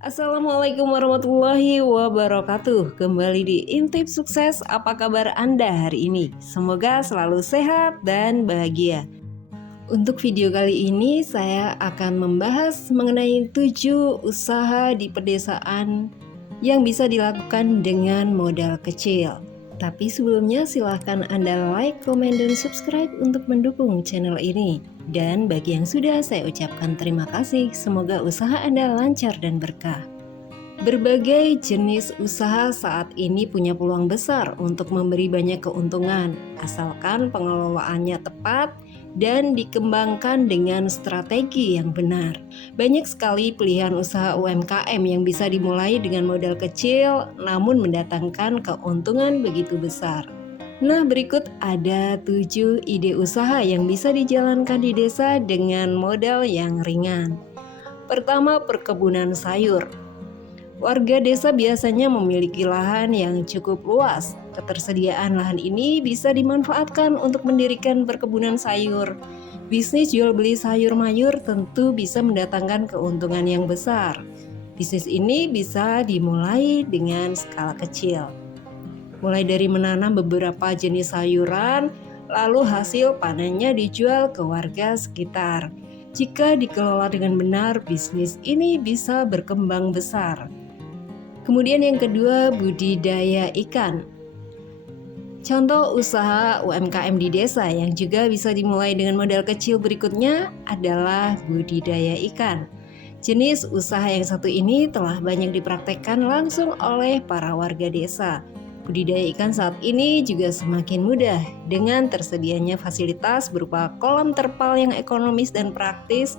Assalamualaikum warahmatullahi wabarakatuh. Kembali di Intip Sukses. Apa kabar Anda hari ini? Semoga selalu sehat dan bahagia. Untuk video kali ini saya akan membahas mengenai 7 usaha di pedesaan yang bisa dilakukan dengan modal kecil. Tapi sebelumnya silahkan Anda like, komen, dan subscribe untuk mendukung channel ini. Dan bagi yang sudah, saya ucapkan terima kasih. Semoga usaha Anda lancar dan berkah. Berbagai jenis usaha saat ini punya peluang besar untuk memberi banyak keuntungan, asalkan pengelolaannya tepat dan dikembangkan dengan strategi yang benar. Banyak sekali pilihan usaha UMKM yang bisa dimulai dengan modal kecil namun mendatangkan keuntungan begitu besar. Nah, berikut ada 7 ide usaha yang bisa dijalankan di desa dengan modal yang ringan. Pertama, perkebunan sayur. Warga desa biasanya memiliki lahan yang cukup luas. Ketersediaan lahan ini bisa dimanfaatkan untuk mendirikan perkebunan sayur. Bisnis jual beli sayur mayur tentu bisa mendatangkan keuntungan yang besar. Bisnis ini bisa dimulai dengan skala kecil. Mulai dari menanam beberapa jenis sayuran, lalu hasil panennya dijual ke warga sekitar. Jika dikelola dengan benar, bisnis ini bisa berkembang besar. Kemudian yang kedua, budidaya ikan. Contoh usaha UMKM di desa yang juga bisa dimulai dengan modal kecil berikutnya adalah budidaya ikan. Jenis usaha yang satu ini telah banyak dipraktekkan langsung oleh para warga desa. Budidaya ikan saat ini juga semakin mudah dengan tersedianya fasilitas berupa kolam terpal yang ekonomis dan praktis.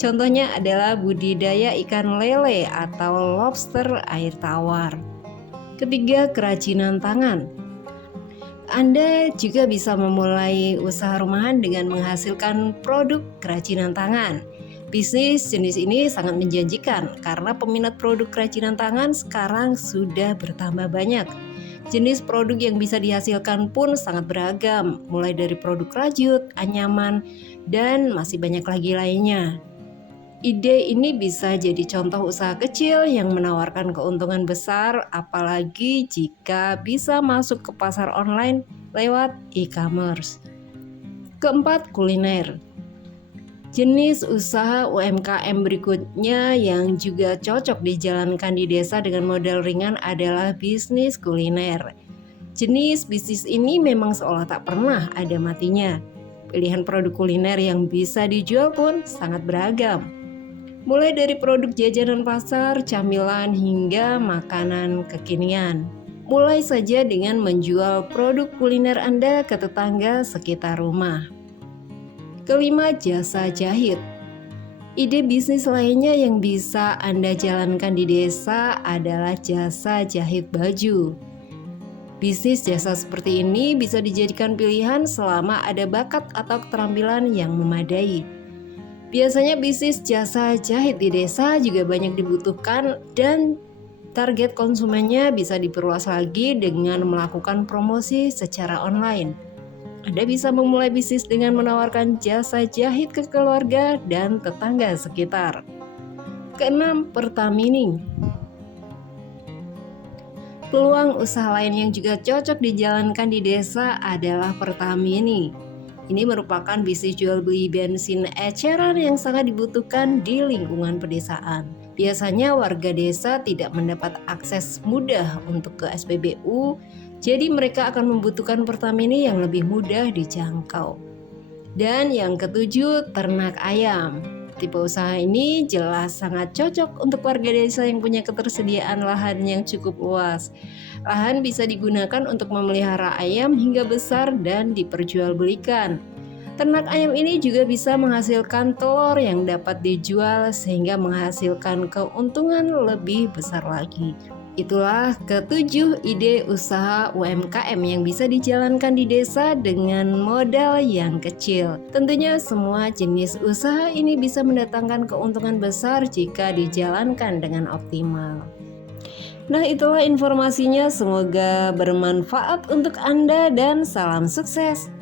Contohnya adalah budidaya ikan lele atau lobster air tawar. Ketiga, kerajinan tangan. Anda juga bisa memulai usaha rumahan dengan menghasilkan produk kerajinan tangan. Bisnis jenis ini sangat menjanjikan karena peminat produk kerajinan tangan sekarang sudah bertambah banyak. Jenis produk yang bisa dihasilkan pun sangat beragam, mulai dari produk rajut, anyaman, dan masih banyak lagi lainnya. Ide ini bisa jadi contoh usaha kecil yang menawarkan keuntungan besar, apalagi jika bisa masuk ke pasar online lewat e-commerce. Keempat, kuliner. Jenis usaha UMKM berikutnya yang juga cocok dijalankan di desa dengan modal ringan adalah bisnis kuliner. Jenis bisnis ini memang seolah tak pernah ada matinya. Pilihan produk kuliner yang bisa dijual pun sangat beragam. Mulai dari produk jajanan pasar, camilan, hingga makanan kekinian. Mulai saja dengan menjual produk kuliner Anda ke tetangga sekitar rumah. Kelima, jasa jahit. Ide bisnis lainnya yang bisa Anda jalankan di desa adalah jasa jahit baju. Bisnis jasa seperti ini bisa dijadikan pilihan selama ada bakat atau keterampilan yang memadai. Biasanya bisnis jasa jahit di desa juga banyak dibutuhkan dan target konsumennya bisa diperluas lagi dengan melakukan promosi secara online. Anda bisa memulai bisnis dengan menawarkan jasa jahit ke keluarga dan tetangga sekitar. Keenam, pertamining. Peluang usaha lain yang juga cocok dijalankan di desa adalah pertamini. Ini merupakan bisnis jual beli bensin eceran yang sangat dibutuhkan di lingkungan pedesaan. Biasanya warga desa tidak mendapat akses mudah untuk ke SPBU, jadi mereka akan membutuhkan pertamini yang lebih mudah dijangkau. Dan yang ketujuh, ternak ayam. Tipe usaha ini jelas sangat cocok untuk warga desa yang punya ketersediaan lahan yang cukup luas. Lahan bisa digunakan untuk memelihara ayam hingga besar dan diperjualbelikan. Ternak ayam ini juga bisa menghasilkan telur yang dapat dijual sehingga menghasilkan keuntungan lebih besar lagi. Itulah ketujuh ide usaha UMKM yang bisa dijalankan di desa dengan modal yang kecil. Tentunya semua jenis usaha ini bisa mendatangkan keuntungan besar jika dijalankan dengan optimal. Nah, itulah informasinya, semoga bermanfaat untuk Anda dan salam sukses.